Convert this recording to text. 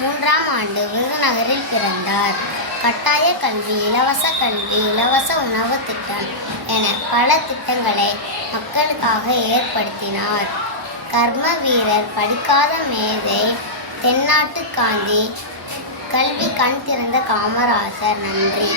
3ஆம் ஆண்டு விருதுநகரில் பிறந்தார். கட்டாய கல்வி, இலவச கல்வி, இலவச உணவு திட்டம் என பல திட்டங்களை மக்களுக்காக ஏற்படுத்தினார். கர்ம வீரர், படிக்காத மேதை, தென்னாட்டு காந்தி, கல்வி கண் திறந்த காமராஜர். நன்றி.